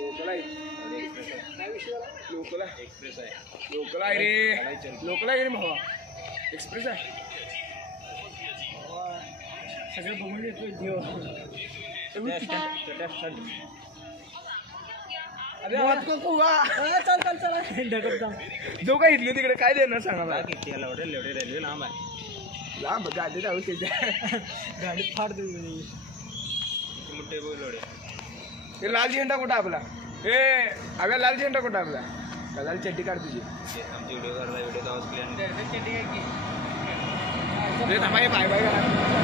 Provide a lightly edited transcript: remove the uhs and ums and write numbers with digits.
local आहे काय विषय लोकल आहे एक्सप्रेस आहे लोकल आहे रे लोकल आहे रे भावा एक्सप्रेस आहे सगळं बघून येतोय देव जो काय इथले तिकडे काय देणार सांगा मला रेल्वे लांब आहे लांब गाडी राहू त्याच्या गाडी फार मोठे बोलवडे ते लाल झेंडा कुठं आपला ए अगं लाल झेंडा कुठं आपला लाल चड्डी काढ तुझी आमची व्हिडिओ करता व्हिडिओ चड्डी काय की बाय बाय करा